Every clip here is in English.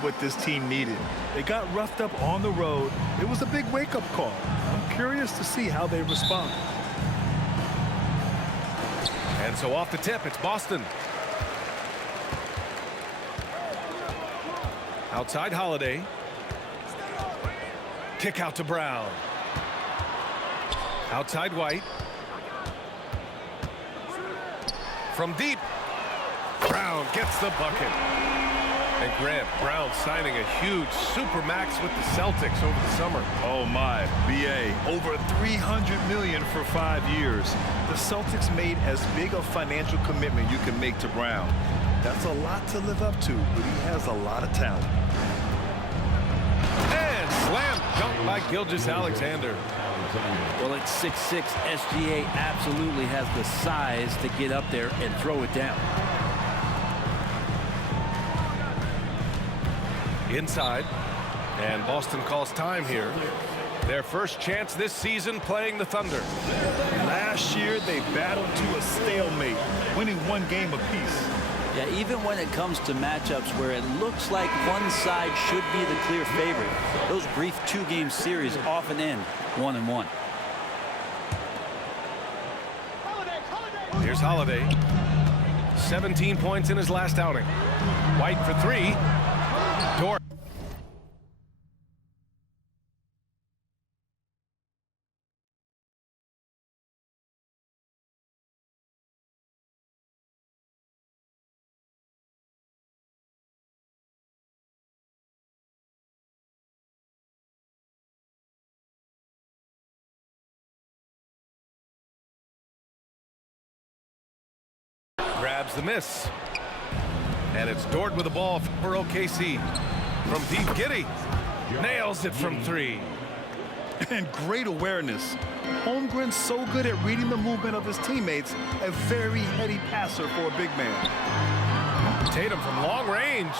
what this team needed. They got roughed up on the road. It was a big wake-up call. I'm curious to see how they respond. And so off the tip, it's Boston. Outside Holiday. Kick out to Brown. Outside White. From deep. Brown gets the bucket. And Grant, Brown signing a huge supermax with the Celtics over the summer. Oh my, BA, over $300 million for 5 years. The Celtics made as big a financial commitment you can make to Brown. That's a lot to live up to, but he has a lot of talent. And slam dunk by Gilgeous-Alexander. Well, at 6'6", SGA absolutely has the size to get up there and throw it down. Inside, and Boston calls time here. Their first chance this season playing the Thunder. Last year, they battled to a stalemate, winning 1 game apiece. Yeah, even when it comes to matchups where it looks like one side should be the clear favorite, those brief 2-game series often end 1-1. Here's Holiday. 17 points in his last outing. White for 3. Dort. Grabs the miss. And it's Dort with the ball for OKC. From deep, Giddey nails it from 3. And great awareness. Holmgren's so good at reading the movement of his teammates. A very heady passer for a big man. Tatum from long range.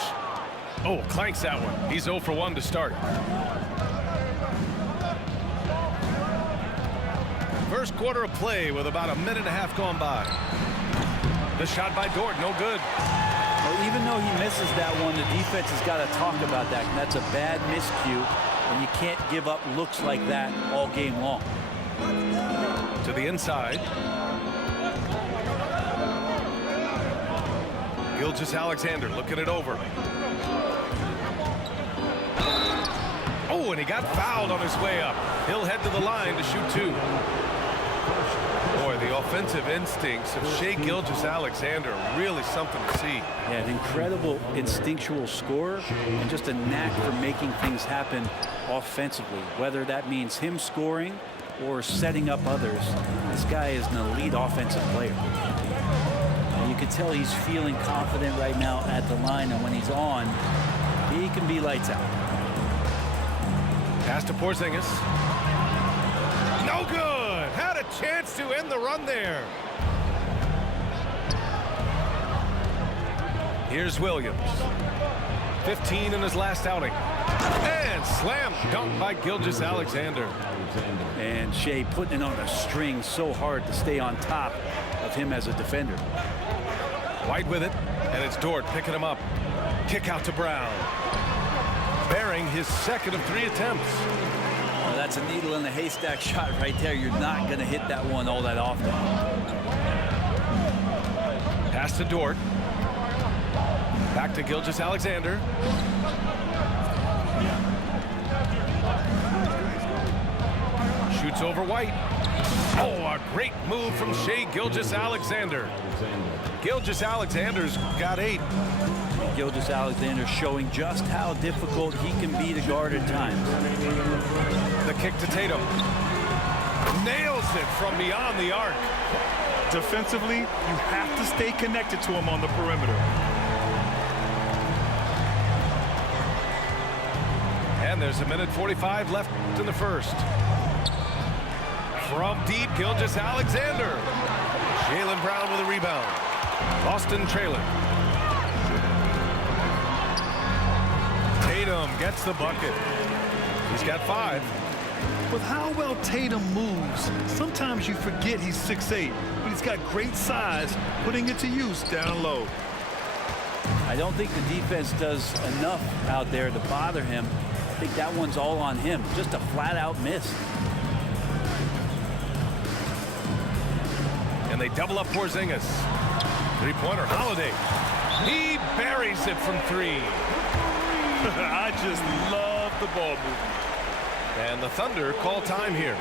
Oh, clanks that one. He's 0 for 1 to start. First quarter of play with about 1.5 minutes gone by. The shot by Dort, no good. Well, even though he misses that one, the defense has got to talk about that. That's a bad miscue, and you can't give up looks like that all game long. To the inside. Gilgeous-Alexander looking it over. Oh, and he got fouled on his way up. He'll head to the line to shoot 2. Boy, the offensive instincts of Shai Gilgeous-Alexander, really something to see. Yeah, an incredible instinctual scorer and just a knack for making things happen offensively, whether that means him scoring or setting up others. This guy is an elite offensive player. And you can tell he's feeling confident right now at the line, and when he's on, he can be lights out. Pass to Porzingis. No good. Had a chance to end the run there. Here's Williams. 15 in his last outing. And slam dunk by Gilgeous-Alexander. And Shai putting it on a string so hard to stay on top of him as a defender. White with it, and it's Dort picking him up. Kick out to Brown. Bearing his second of 3 attempts. Well, that's a needle in the haystack shot right there. You're not going to hit that one all that often. Pass to Dort. Back to Gilgeous-Alexander. Shoots over White. Oh, a great move from Shai Gilgeous-Alexander. Gilgeous-Alexander's got 8. Gilgeous-Alexander showing just how difficult he can be to guard at times. The kick to Tatum. Nails it from beyond the arc. Defensively, you have to stay connected to him on the perimeter. And there's 1:45 left in the first. From deep, Gilgeous-Alexander. Jaylen Brown with a rebound. Boston trailing. Tatum gets the bucket. He's got 5. With how well Tatum moves, sometimes you forget he's 6'8", but he's got great size, putting it to use down low. I don't think the defense does enough out there to bother him. I think that one's all on him. Just a flat-out miss. And they double up Porzingis. Three-pointer, Holiday. He buries it from three. I just love the ball movement. And the Thunder call time here.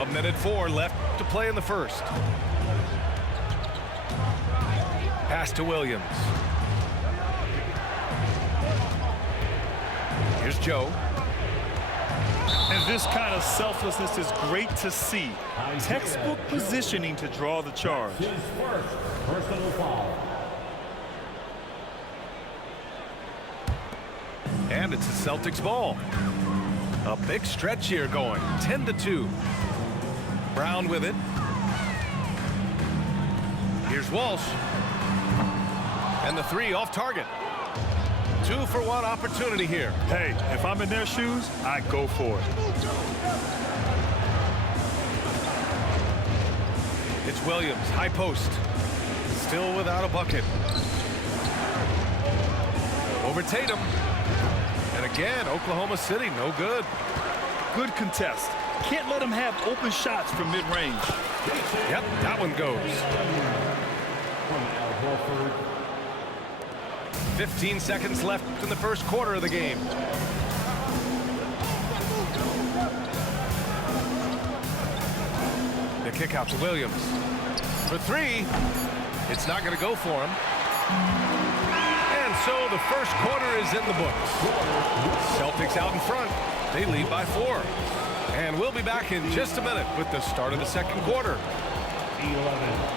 A minute 4 left to play in the first. Pass to Williams. Here's Joe. And this kind of selflessness is great to see. Textbook positioning to draw the charge. His first personal foul. And it's the Celtics ball. A big stretch here going. 10-2. Brown with it. Here's Walsh. And the three off target. 2-for-1 opportunity here. Hey, if I'm in their shoes, I go for it. It's Williams, high post. Still without a bucket. Over Tatum. And again, Oklahoma City, no good. Good contest. Can't let him have open shots from mid-range. Yep, that one goes. 15 seconds left in the first quarter of the game. The kick out to Williams. For three. It's not going to go for him. And so the first quarter is in the books. Celtics out in front. They lead by 4. And we'll be back in just a minute with the start of the second quarter. 11.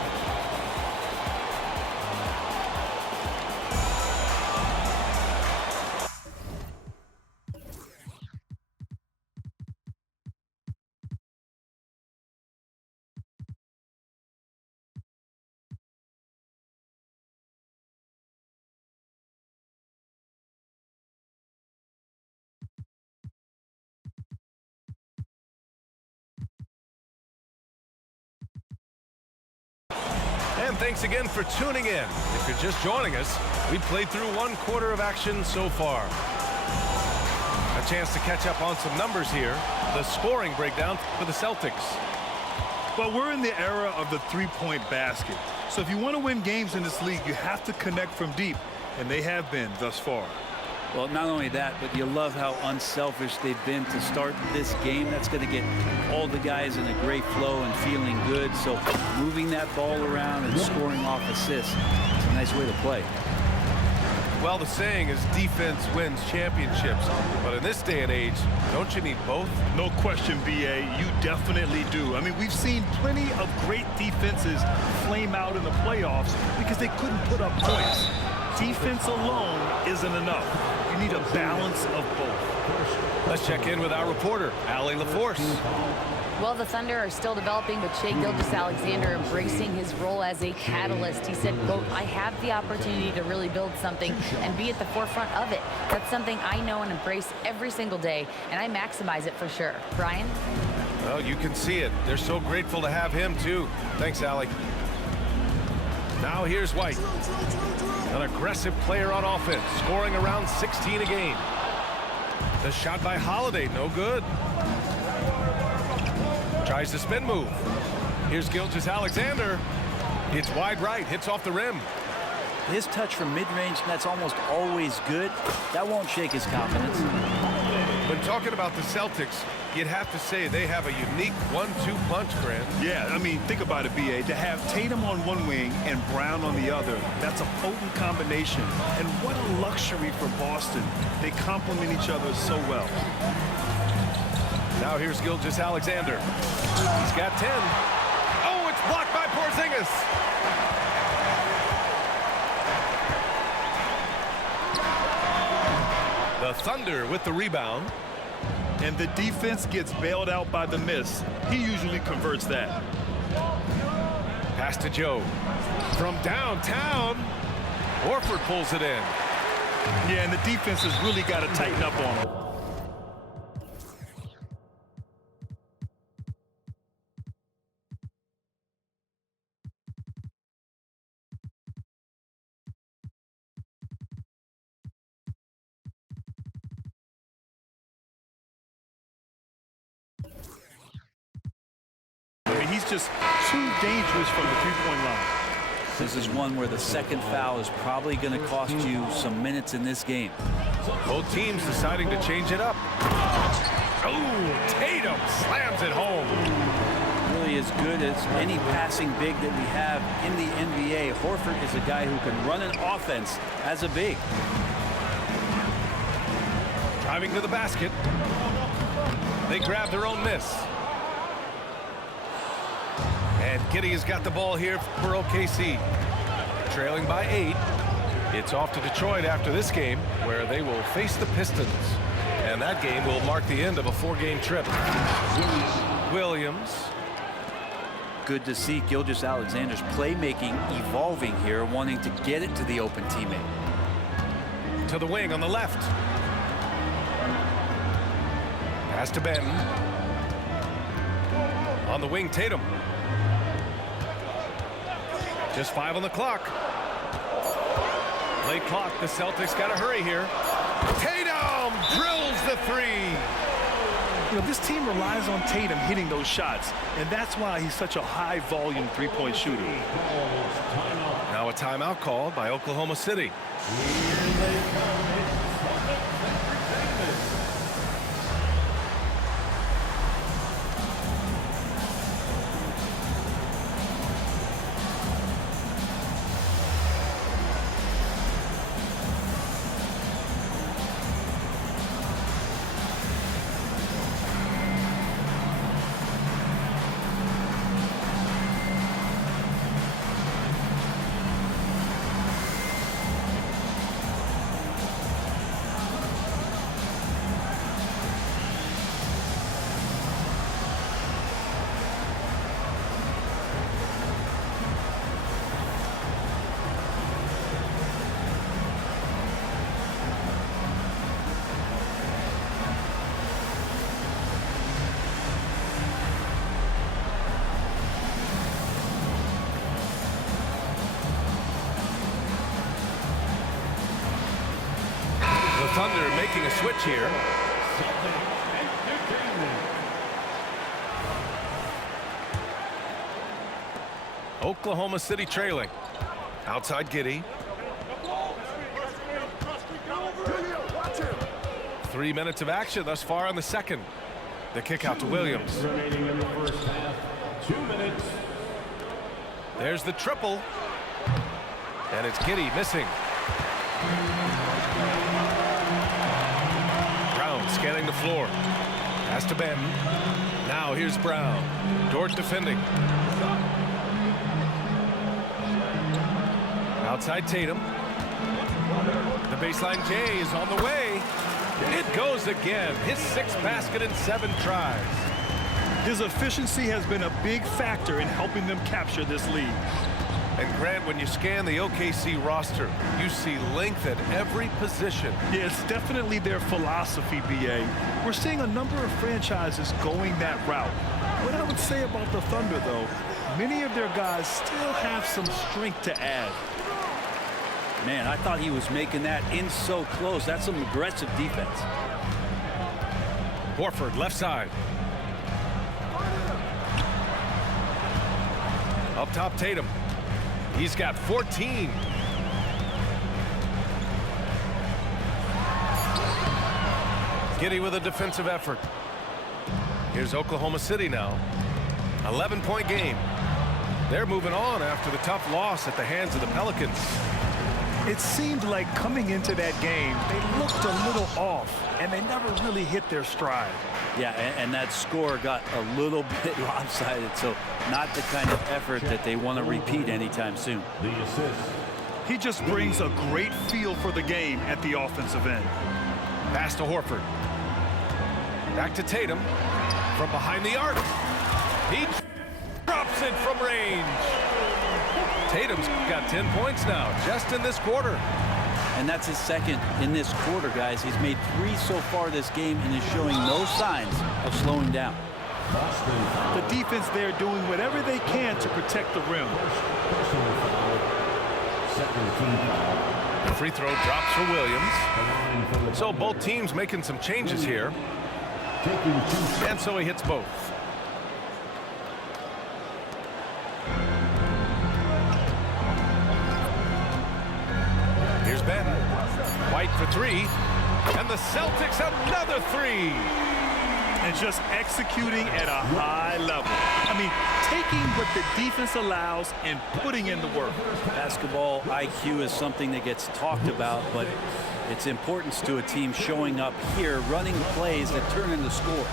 And thanks again for tuning in. If you're just joining us, we played through one quarter of action so far. A chance to catch up on some numbers here. The scoring breakdown for the Celtics. Well, we're in the era of the three-point basket. So if you want to win games in this league, you have to connect from deep, and they have been thus far. Well, not only that, but you love how unselfish they've been to start this game. That's going to get all the guys in a great flow and feeling good. So moving that ball around and scoring off assists, it's a nice way to play. Well, the saying is defense wins championships. But in this day and age, don't you need both? No question, B.A. You definitely do. I mean, we've seen plenty of great defenses flame out in the playoffs because they couldn't put up points. Defense alone isn't enough. You need a balance of both. Let's check in with our reporter, Allie LaForce. Well, the Thunder are still developing, but Shai Gilgeous-Alexander embracing his role as a catalyst. He said, quote, "I have the opportunity to really build something and be at the forefront of it. That's something I know and embrace every single day, and I maximize it for sure." Brian? Well, you can see it. They're so grateful to have him, too. Thanks, Allie. Now here's White. An aggressive player on offense, scoring around 16 a game. The shot by Holiday, no good. Tries the spin move. Here's Gilgeous-Alexander. It's wide right, hits off the rim. His touch from mid-range, that's almost always good. That won't shake his confidence. When talking about the Celtics, you'd have to say they have a unique 1-2 punch, Grant. Yeah, I mean, think about it, B.A. To have Tatum on one wing and Brown on the other, that's a potent combination. And what a luxury for Boston. They complement each other so well. Now here's Gilgeous-Alexander. He's got 10. Oh, it's blocked by Porzingis. The Thunder with the rebound. and the defense gets bailed out by the miss. He usually converts that. Pass to Joe. From downtown, Horford pulls it in. Yeah, and the defense has really got to tighten up on him. He's just too dangerous from the three-point line. This is one where the second foul is probably going to cost you some minutes in this game. Both teams deciding to change it up. Oh, Tatum slams it home. Really as good as any passing big that we have in the NBA. Horford is a guy who can run an offense as a big. Driving to the basket. They grab their own miss. And Giddey has got the ball here for OKC. Trailing by 8. It's off to Detroit after this game, where they will face the Pistons. And that game will mark the end of a 4-game trip. Williams. Good to see Gilgeous-Alexander's playmaking evolving here, wanting to get it to the open teammate. To the wing on the left. Pass to Ben. On the wing, Tatum. Just 5 on the clock. Late clock. The Celtics got to hurry here. Tatum drills the 3. You know, this team relies on Tatum hitting those shots, and that's why he's such a high-volume three-point shooter. Now a timeout called by Oklahoma City. Thunder making a switch here. Oklahoma City trailing. Outside Giddey. 3 minutes of action thus far in the second. The kick out to Williams. Remaining in the first half, 2 minutes. There's the triple. And it's Giddey missing. Scanning the floor. Pass to Ben. Now here's Brown. Dort defending. Outside Tatum. The baseline J is on the way. It goes again. His 6th basket in 7 tries. His efficiency has been a big factor in helping them capture this lead. And Grant, when you scan the OKC roster, you see length at every position. Yeah, it's definitely their philosophy, BA. We're seeing a number of franchises going that route. What I would say about the Thunder, though, many of their guys still have some strength to add. Man, I thought he was making that in so close. That's some aggressive defense. Horford, left side. Up top, Tatum. He's got 14. Giddey with a defensive effort. Here's Oklahoma City now. 11-point game. They're moving on after the tough loss at the hands of the Pelicans. It seemed like coming into that game, they looked a little off, and they never really hit their stride. Yeah, and that score got a little bit lopsided, so not the kind of effort that they want to repeat anytime soon. The assist. He just brings a great feel for the game at the offensive end. Pass to Horford. Back to Tatum from behind the arc. He drops it from range. Tatum's got 10 points now just in this quarter. And that's his second in this quarter, guys. He's made 3 so far this game and is showing no signs of slowing down. The defense there doing whatever they can to protect the rim. The free throw drops for Williams. So both teams making some changes here. And so he hits both. Here's Ben. White for 3. And the Celtics another 3. And just executing at a high level. I mean, taking what the defense allows and putting in the work. Basketball IQ is something that gets talked about, but its importance to a team showing up here, running plays that turn into scores.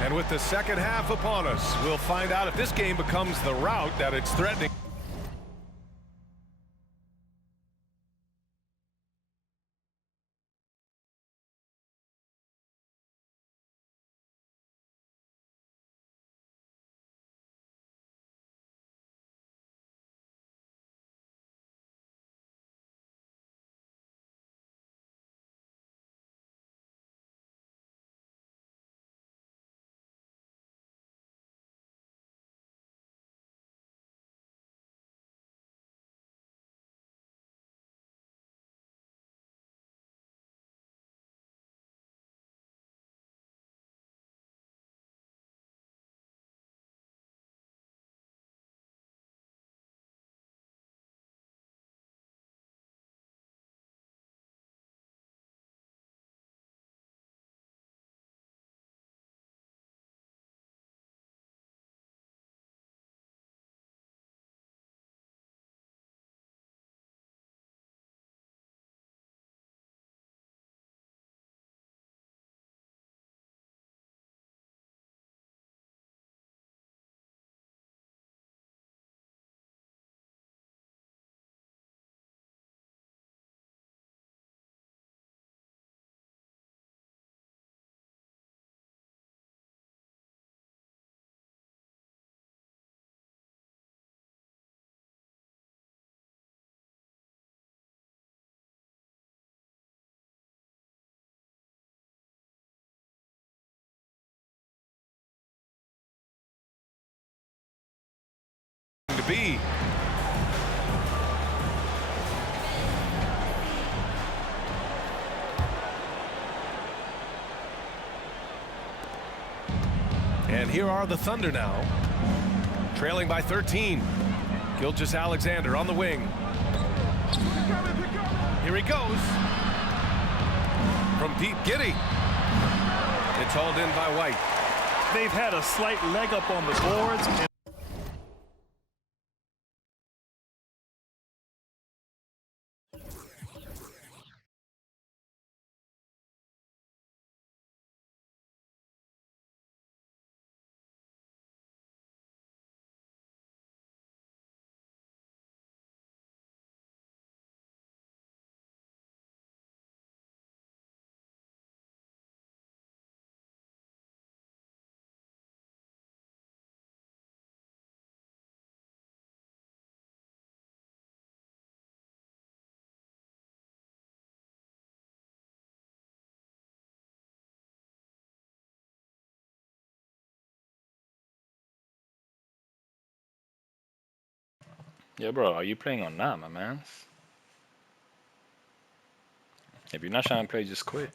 And with the second half upon us, we'll find out if this game becomes the route that it's threatening. To be. And here are the Thunder now, trailing by 13. Gilgeous-Alexander on the wing. Here he goes. From Pete Giddy. It's hauled in by White. They've had a slight leg up on the boards. Yeah, bro, are you playing or not, my man? If you're not trying to play, just quit.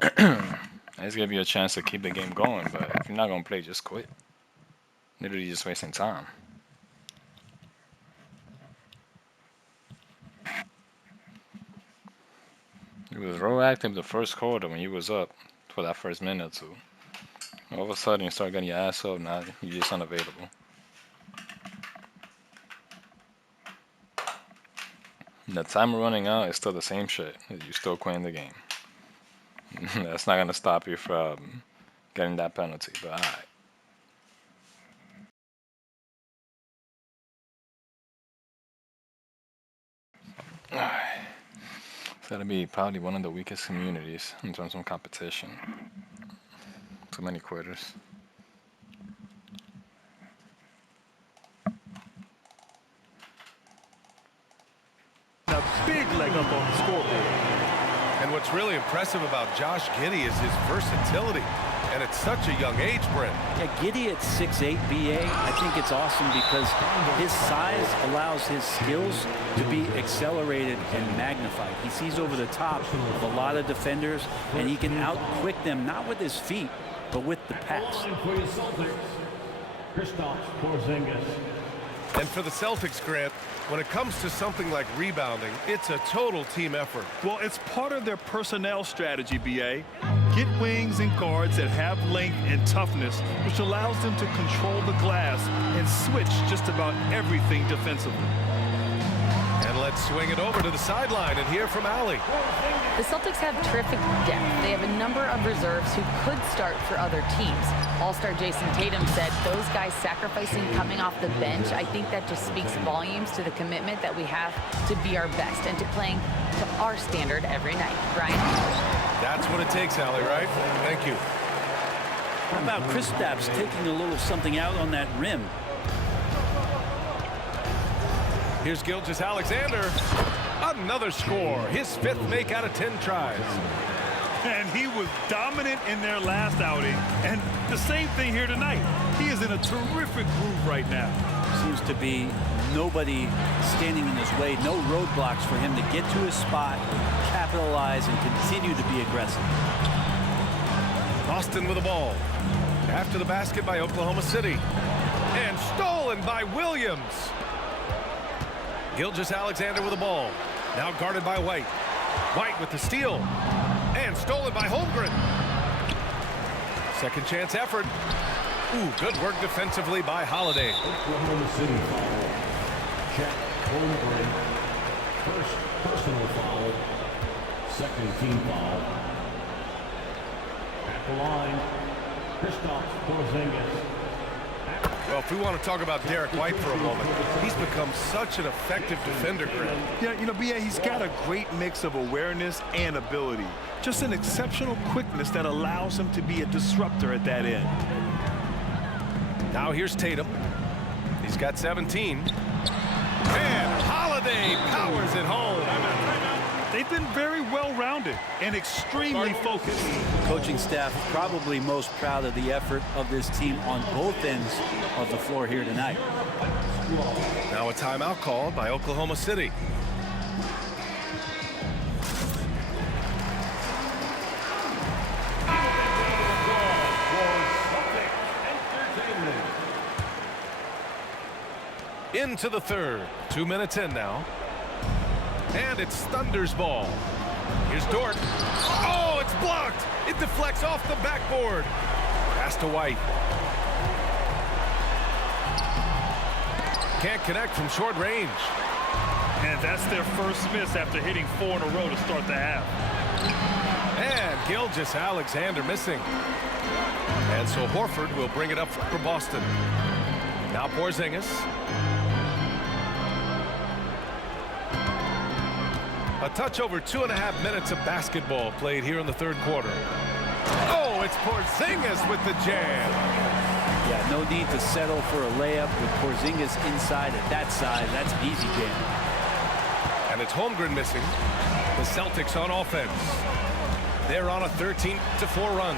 Let's give you a chance to keep the game going, but if you're not going to play, just quit. Literally just wasting time. He was real active the first quarter when you was up for that first minute or two. All of a sudden, you start getting your ass up, now you're just unavailable. The time running out is still the same shit. You still quitting the game. That's not gonna stop you from getting that penalty, but alright. It's gotta be probably one of the weakest communities in terms of competition. Too many quitters. A big leg up on the scoreboard. And what's really impressive about Josh Giddey is his versatility. And at such a young age, Brent. Yeah, Giddey at 6'8", BA, I think it's awesome because his size allows his skills to be accelerated and magnified. He sees over the top of a lot of defenders, and he can out-quick them, not with his feet, but with the pass. For your Celtics, Kristaps Porzingis. And for the Celtics, Grant, when it comes to something like rebounding, it's a total team effort. Well, it's part of their personnel strategy, BA. Get wings and guards that have length and toughness, which allows them to control the glass and switch just about everything defensively. And let's swing it over to the sideline and hear from Allie. The Celtics have terrific depth. They have a number of reserves who could start for other teams. All-star Jason Tatum said those guys sacrificing coming off the bench, I think that just speaks volumes to the commitment that we have to be our best and to playing to our standard every night. Brian? That's what it takes, Allie, right? Thank you. How about Kristaps taking a little something out on that rim? Here's Gilgeous-Alexander. Another score. His 5th make out of 10 tries. And he was dominant in their last outing. And the same thing here tonight. He is in a terrific groove right now. Seems to be nobody standing in his way, no roadblocks for him to get to his spot, capitalize, and continue to be aggressive. Boston with the ball. After the basket by Oklahoma City. And stolen by Williams. Gilgeous-Alexander with the ball. Now guarded by White. White with the steal. And stolen by Holmgren. Second chance effort. Ooh, good work defensively by Holiday. Oklahoma City foul. Check Holmgren. First personal foul. Second team foul. At the line, Kristaps Porzingis. Well, if we want to talk about Derek White for a moment, he's become such an effective defender, Grant. Yeah, you know, BA, he's got a great mix of awareness and ability. Just an exceptional quickness that allows him to be a disruptor at that end. Now here's Tatum. He's got 17. And Holiday powers it home. They've been very well-rounded and extremely focused. Coaching staff probably most proud of the effort of this team on both ends of the floor here tonight. Now a timeout called by Oklahoma City. Into the third. 2 minutes in now. And it's Thunder's ball. Here's Dort. Oh, it's blocked. It deflects off the backboard. Pass to White. Can't connect from short range. And that's their first miss after hitting 4 in a row to start the half. And Gilgeous-Alexander missing. And so Horford will bring it up for Boston. Now Porzingis. A touch over 2.5 minutes of basketball played here in the third quarter. Oh, it's Porzingis with the jam. Yeah, no need to settle for a layup with Porzingis inside at that size. That's an easy jam. And it's Holmgren missing. The Celtics on offense. They're on a 13-4 run.